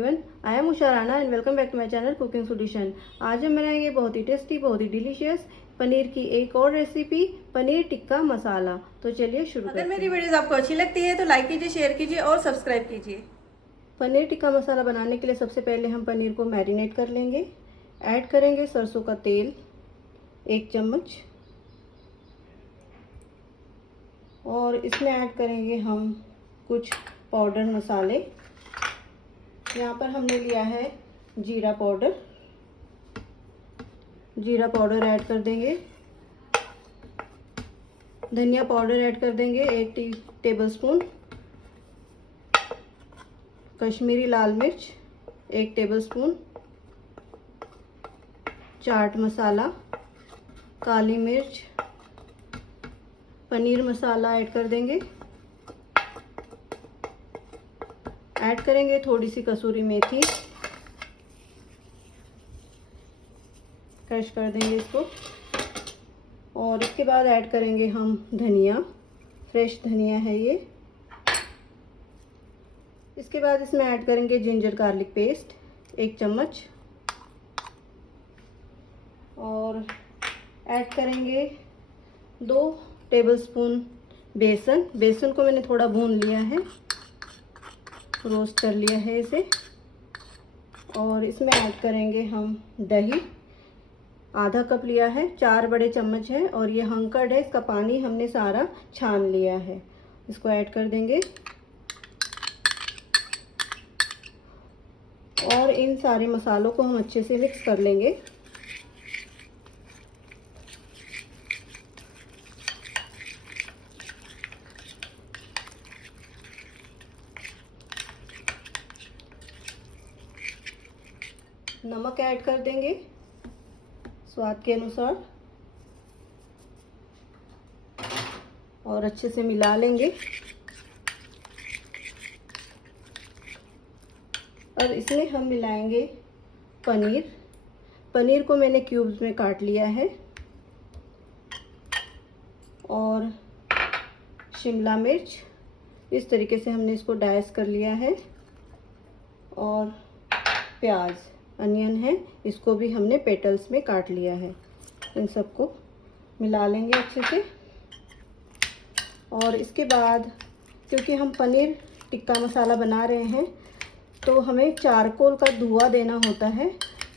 Everyone, I am Usha Rana and welcome back to my channel cooking solution. आज हम बनाएंगे बहुत ही टेस्टी, बहुत ही डिलीशियस पनीर की एक और रेसिपी, पनीर टिक्का मसाला। तो चलिए शुरू करते हैं। अगर मेरी वीडियोस आपको अच्छी लगती है तो लाइक कीजिए, शेयर कीजिए और सब्सक्राइब कीजिए। पनीर टिक्का मसाला बनाने के लिए सबसे पहले हम पनीर को मैरिनेट कर लेंगे। ऐड करेंगे सरसों का तेल 1 चम्मच और इसमें ऐड करेंगे हम कुछ पाउडर मसाले। यहाँ पर हमने लिया है जीरा पाउडर ऐड कर देंगे। धनिया पाउडर ऐड कर देंगे 1 टेबलस्पून। कश्मीरी लाल मिर्च 1 टेबलस्पून। चाट मसाला, काली मिर्च, पनीर मसाला ऐड कर देंगे। ऐड करेंगे थोड़ी सी कसूरी मेथी, क्रश कर देंगे इसको। और इसके बाद ऐड करेंगे हम धनिया, फ्रेश धनिया है ये। इसके बाद इसमें ऐड करेंगे जिंजर गार्लिक पेस्ट 1 चम्मच और ऐड करेंगे 2 टेबलस्पून बेसन को मैंने थोड़ा भून लिया है, रोस्ट कर लिया है इसे। और इसमें ऐड करेंगे हम दही, आधा कप लिया है, 4 बड़े चम्मच है और ये हंकर्ड है, इसका पानी हमने सारा छान लिया है। इसको ऐड कर देंगे और इन सारे मसालों को हम अच्छे से मिक्स कर लेंगे। नमक ऐड कर देंगे स्वाद के अनुसार और अच्छे से मिला लेंगे। और इसमें हम मिलाएंगे पनीर को मैंने क्यूब्स में काट लिया है और शिमला मिर्च इस तरीके से हमने इसको डाइस कर लिया है। और प्याज, अनियन है, इसको भी हमने पेटल्स में काट लिया है। इन सबको मिला लेंगे अच्छे से। और इसके बाद क्योंकि हम पनीर टिक्का मसाला बना रहे हैं तो हमें चारकोल का धुआं देना होता है।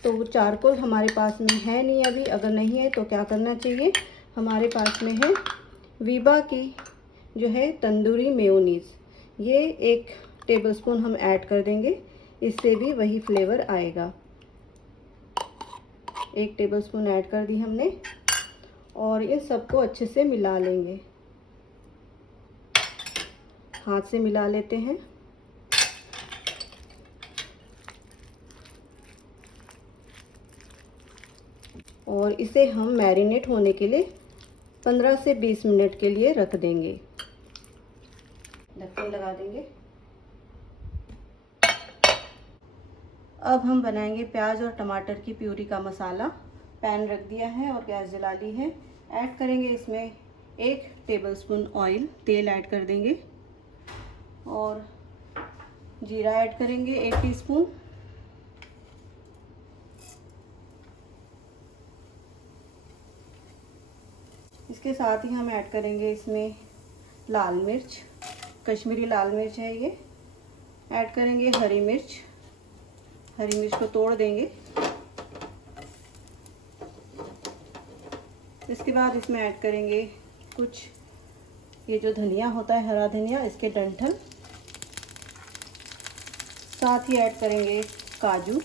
तो वो चारकोल हमारे पास में है नहीं अभी। अगर नहीं है तो क्या करना चाहिए, हमारे पास में है वीबा की जो है तंदूरी मेयोनीज़, ये 1 टेबलस्पून हम ऐड कर देंगे, इससे भी वही फ्लेवर आएगा। 1 टेबलस्पून ऐड कर दी हमने और इन सबको अच्छे से मिला लेंगे। हाथ से मिला लेते हैं। और इसे हम मैरिनेट होने के लिए 15 से 20 मिनट के लिए रख देंगे। ढक्कन लगा देंगे। अब हम बनाएंगे प्याज और टमाटर की प्यूरी का मसाला। पैन रख दिया है और गैस जला ली है। ऐड करेंगे इसमें 1 टेबलस्पून ऑयल, तेल ऐड कर देंगे और जीरा ऐड करेंगे 1 टीस्पून। इसके साथ ही हम ऐड करेंगे इसमें लाल मिर्च, कश्मीरी लाल मिर्च है ये। ऐड करेंगे हरी मिर्च को तोड़ देंगे। इसके बाद इसमें ऐड करेंगे कुछ ये जो धनिया होता है, हरा धनिया, इसके डंठल। साथ ही ऐड करेंगे काजू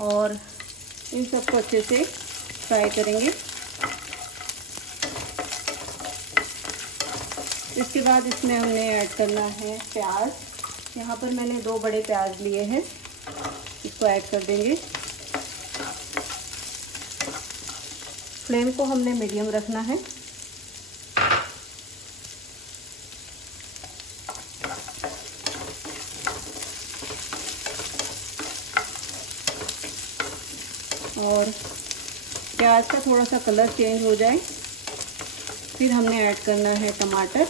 और इन सबको अच्छे से फ्राई करेंगे। इसके बाद इसमें हमने ऐड करना है प्याज। यहाँ पर मैंने 2 बड़े प्याज लिए हैं, इसको ऐड कर देंगे। फ्लेम को हमने मीडियम रखना है। और प्याज का थोड़ा सा कलर चेंज हो जाए फिर हमने ऐड करना है टमाटर।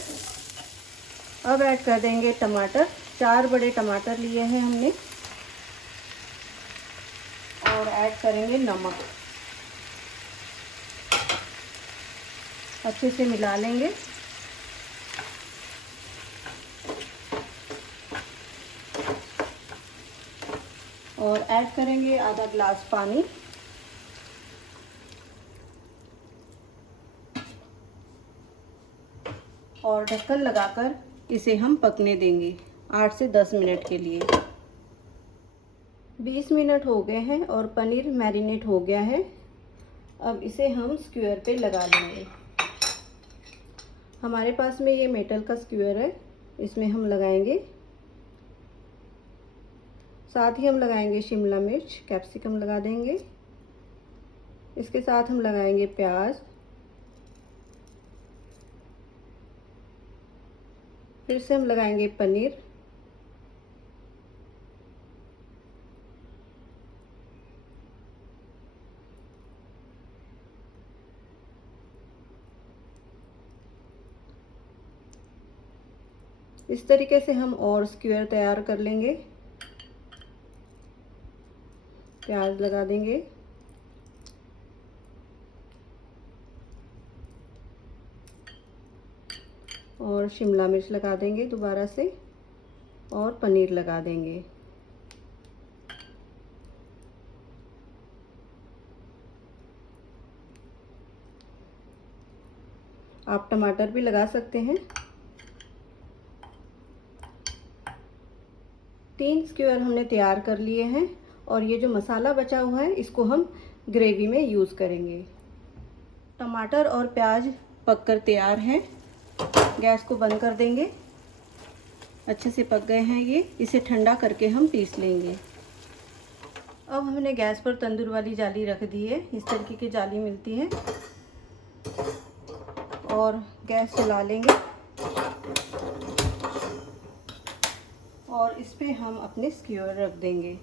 अब ऐड कर देंगे टमाटर 4 बड़े टमाटर लिए हैं हमने और ऐड करेंगे नमक। अच्छे से मिला लेंगे। और ऐड करेंगे आधा ग्लास पानी। और ढक्कन लगाकर इसे हम पकने देंगे 8 से 10 मिनट के लिए। 20 मिनट हो गए हैं और पनीर मैरिनेट हो गया है। अब इसे हम स्क्वायर पे लगा लेंगे। हमारे पास में ये मेटल का स्क्वायर है, इसमें हम लगाएंगे। साथ ही हम लगाएंगे शिमला मिर्च, कैप्सिकम लगा देंगे। इसके साथ हम लगाएंगे प्याज, फिर से हम लगाएंगे पनीर, इस तरीके से हम और स्क्वायर तैयार कर लेंगे। प्याज लगा देंगे और शिमला मिर्च लगा देंगे दोबारा से और पनीर लगा देंगे। आप टमाटर भी लगा सकते हैं। 3 स्क्वायर हमने तैयार कर लिए हैं और ये जो मसाला बचा हुआ है इसको हम ग्रेवी में यूज़ करेंगे। टमाटर और प्याज पककर तैयार हैं। गैस को बंद कर देंगे। अच्छे से पक गए हैं ये। इसे ठंडा करके हम पीस लेंगे। अब हमने गैस पर तंदूर वाली जाली रख दी है। इस तरीके की जाली मिलती है और गैस जला लेंगे और इस पे हम अपने स्क्वायर रख देंगे।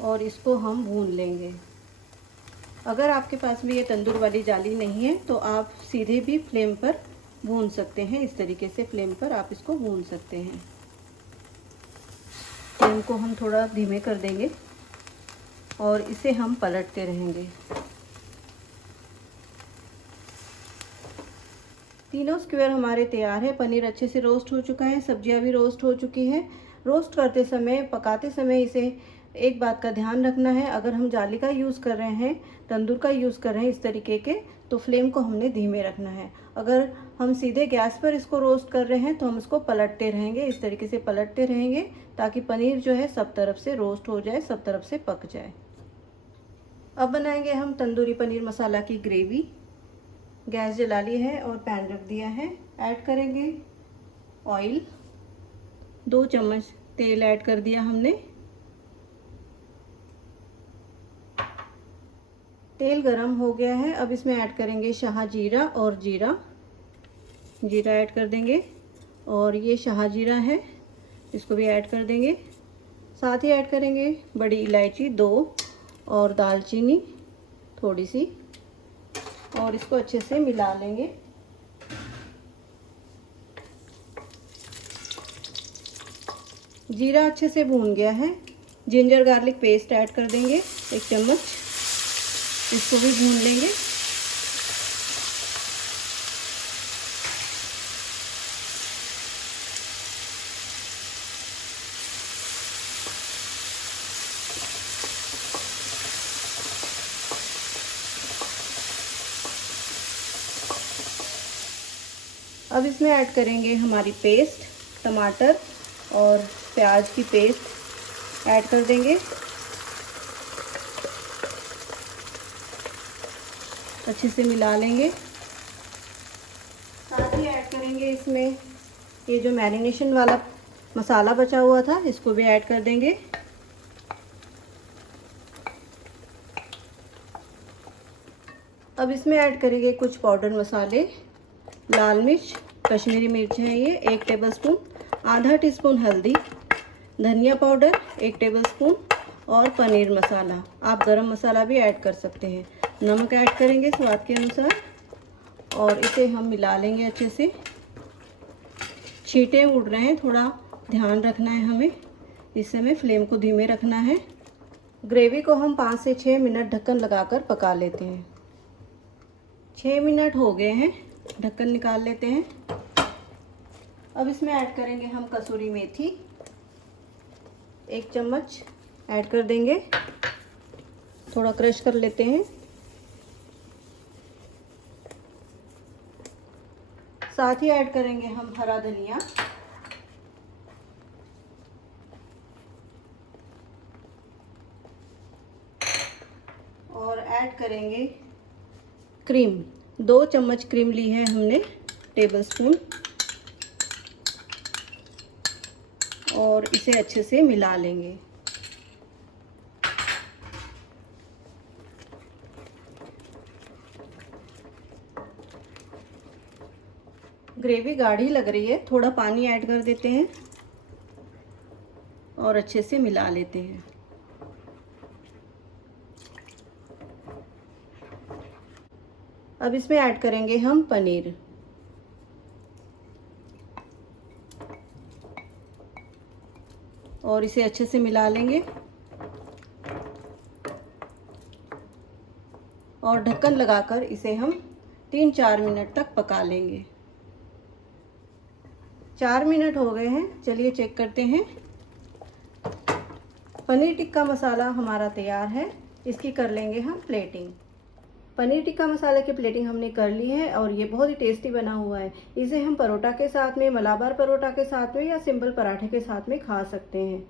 और इसको हम भून लेंगे। अगर आपके पास में ये तंदूर वाली जाली नहीं है तो आप सीधे भी फ्लेम पर भून सकते हैं। इस तरीके से फ्लेम पर आप इसको भून सकते हैं। फ्लेम को हम थोड़ा धीमे कर देंगे और इसे हम पलटते रहेंगे। तीनों स्क्वायर हमारे तैयार है। पनीर अच्छे से रोस्ट हो चुका है, सब्जियां भी रोस्ट हो चुकी हैं। रोस्ट करते समय, पकाते समय इसे एक बात का ध्यान रखना है, अगर हम जाली का यूज़ कर रहे हैं, तंदूर का यूज़ कर रहे हैं इस तरीके के, तो फ्लेम को हमने धीमे रखना है। अगर हम सीधे गैस पर इसको रोस्ट कर रहे हैं तो हम इसको पलटते रहेंगे। इस तरीके से पलटते रहेंगे ताकि पनीर जो है सब तरफ से रोस्ट हो जाए, सब तरफ से पक जाए। अब बनाएंगे हम तंदूरी पनीर मसाला की ग्रेवी। गैस जला ली है और पैन रख दिया है। ऐड करेंगे ऑयल, 2 चम्मच तेल ऐड कर दिया हमने। तेल गरम हो गया है। अब इसमें ऐड करेंगे शाह जीरा और जीरा ऐड कर देंगे और ये शाह जीरा है, इसको भी ऐड कर देंगे। साथ ही ऐड करेंगे बड़ी इलायची 2 और दालचीनी थोड़ी सी और इसको अच्छे से मिला लेंगे। जीरा अच्छे से भून गया है। जिंजर गार्लिक पेस्ट ऐड कर देंगे 1 चम्मच, इसको भी भून लेंगे। अब इसमें ऐड करेंगे हमारी पेस्ट, टमाटर और प्याज की पेस्ट ऐड कर देंगे। अच्छे से मिला लेंगे। साथ ही ऐड करेंगे इसमें ये जो मैरिनेशन वाला मसाला बचा हुआ था, इसको भी ऐड कर देंगे। अब इसमें ऐड करेंगे कुछ पाउडर मसाले। लाल मिर्च, कश्मीरी मिर्च है ये 1 टेबलस्पून, आधा टीस्पून हल्दी, धनिया पाउडर 1 टेबलस्पून और पनीर मसाला। आप गरम मसाला भी ऐड कर सकते हैं। नमक ऐड करेंगे स्वाद के अनुसार और इसे हम मिला लेंगे अच्छे से। छींटे उड़ रहे हैं, थोड़ा ध्यान रखना है हमें। इस समय फ्लेम को धीमे रखना है। ग्रेवी को हम 5 से 6 मिनट ढक्कन लगाकर पका लेते हैं। 6 मिनट हो गए हैं, ढक्कन निकाल लेते हैं। अब इसमें ऐड करेंगे हम कसूरी मेथी, 1 चम्मच ऐड कर देंगे। थोड़ा क्रश कर लेते हैं। साथ ही ऐड करेंगे हम हरा धनिया, और ऐड करेंगे क्रीम। 2 चम्मच क्रीम ली है हमने, टेबल स्पून, और इसे अच्छे से मिला लेंगे। ग्रेवी गाढ़ी लग रही है, थोड़ा पानी ऐड कर देते हैं और अच्छे से मिला लेते हैं। अब इसमें ऐड करेंगे हम पनीर। और इसे अच्छे से मिला लेंगे और ढक्कन लगाकर इसे हम 3-4 मिनट तक पका लेंगे। 4 मिनट हो गए हैं, चलिए चेक करते हैं। पनीर टिक्का मसाला हमारा तैयार है। इसकी कर लेंगे हम प्लेटिंग। पनीर टिक्का मसाला की प्लेटिंग हमने कर ली है और ये बहुत ही टेस्टी बना हुआ है। इसे हम परोठा के साथ में, मलाबार परोठा के साथ में या सिंपल पराठे के साथ में खा सकते हैं।